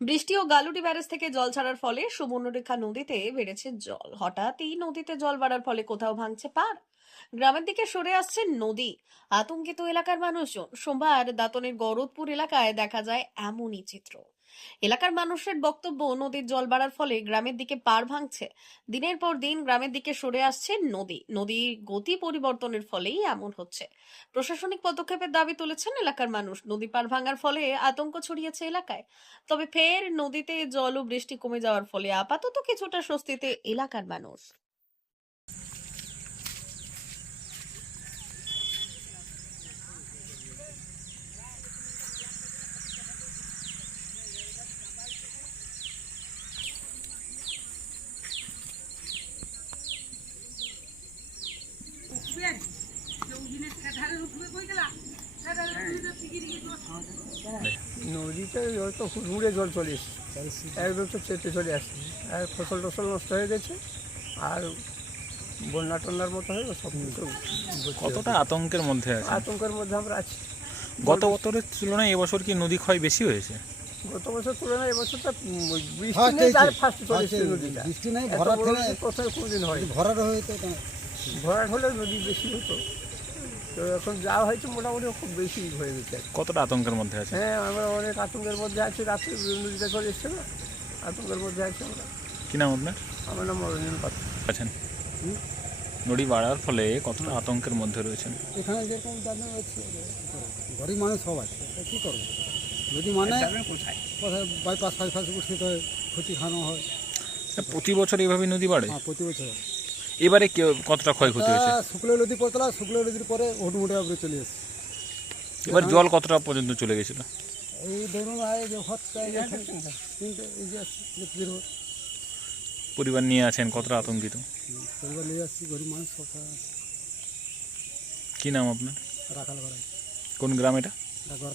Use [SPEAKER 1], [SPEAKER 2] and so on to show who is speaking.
[SPEAKER 1] বৃষ্টি ও গালুটি ব্যারেজ থেকে জল ছাড়ার ফলে সুবর্ণরেখা নদীতে বেড়েছে জল। হঠাৎই নদীতে জল বাড়ার ফলে কোথাও ভাঙছে পার। গ্রামের দিকে সরে আসছে নদী। আতঙ্কিত এলাকার মানুষজন। সোমবার দাতনের গরদপুর এলাকায় দেখা যায় এমনই চিত্র। এলাকার মানুষের বক্তব্য নদীর জল বাড়ার ফলে গ্রামের দিকে পার ভাঙছে। দিনের পর দিন গ্রামের দিকে সরে আসছে নদী। নদীর গতি পরিবর্তনের ফলেই এমন হচ্ছে। প্রশাসনিক পদক্ষেপের দাবি তুলেছেন এলাকার মানুষ। নদী পার ভাঙার ফলে আতঙ্ক ছড়িয়েছে এলাকায়। তবে ফের নদীতে জল ও বৃষ্টি কমে যাওয়ার ফলে আপাতত কিছুটা স্বস্তিতে এলাকার মানুষ।
[SPEAKER 2] নদীতে জল তো হুড়মুড়ে জল চলে এসছে। একদম তো চেপে চলে আসছে। আর ফসল টসল নষ্ট হয়ে গেছে আর বন্যা টন্যার মতো হয়ে সব
[SPEAKER 3] কতটা আতঙ্কের মধ্যে আছে
[SPEAKER 2] আতঙ্কের মধ্যে আমরা আছি।
[SPEAKER 3] গত বছরের তুলনায় এবছর কি নদী ক্ষয় বেশি হয়েছে?
[SPEAKER 2] গত বছর তুলনায় এবছর তো বৃষ্টি নেই তার
[SPEAKER 4] হয়েছে।
[SPEAKER 2] ফার্স্ট চলে
[SPEAKER 4] First
[SPEAKER 2] এসছে
[SPEAKER 4] হয়েছে।
[SPEAKER 2] নদীটা।
[SPEAKER 4] বৃষ্টি নেই,
[SPEAKER 2] কোথাও কোনোদিন হয়
[SPEAKER 4] ভরাট হয়েছে কেন?
[SPEAKER 2] ভরাট হলে নদী বেশি হতো। তো এখন যা হয়েছে মোটামুটি খুব বেশি হয়ে গেছে।
[SPEAKER 3] কতটা আতঙ্কের মধ্যে আছে
[SPEAKER 2] হ্যাঁ আমরা অনেক আতঙ্কের মধ্যে আছি। রাত্রে নদীটা চলে এসছে না? আতঙ্কের মধ্যে আছি আমরা।
[SPEAKER 3] কি নাম আপনার?
[SPEAKER 2] আমার নাম মরঞ্জন পাত্র
[SPEAKER 3] আছেন? নদী বাড়ার ফলে কতটা আতঙ্কের মধ্যে রয়েছেন?
[SPEAKER 4] এখানে যেরকম জানেন হচ্ছে গরিব মানুষ সব আছে। কী করব? যদি মানে কোথায়? বাইপাস ফাইপাস উঠিতে হয় ক্ষতি খানো হয়
[SPEAKER 3] প্রতি বছর এইভাবে নদী বাড়ে?
[SPEAKER 4] হ্যাঁ প্রতি বছর।
[SPEAKER 3] এবারে কতটা ক্ষয়ক্ষতি হয়েছে?
[SPEAKER 4] তা শুক্লা নদী পড়তলা শুক্লা নদীর পরে হুটমুটে আপনি চলে এসছে।
[SPEAKER 3] এবার জল কতটা পর্যন্ত চলে গেছিল?
[SPEAKER 4] এই ধরুন যে।
[SPEAKER 3] পরিবার নিয়ে আছেন কতটা আতঙ্কিত?
[SPEAKER 4] পরিবার নিয়ে আসছি গরিব মানুষ
[SPEAKER 3] কি নাম আপনার?
[SPEAKER 4] রাখাল
[SPEAKER 3] কোন গ্রাম এটা?
[SPEAKER 4] ঘর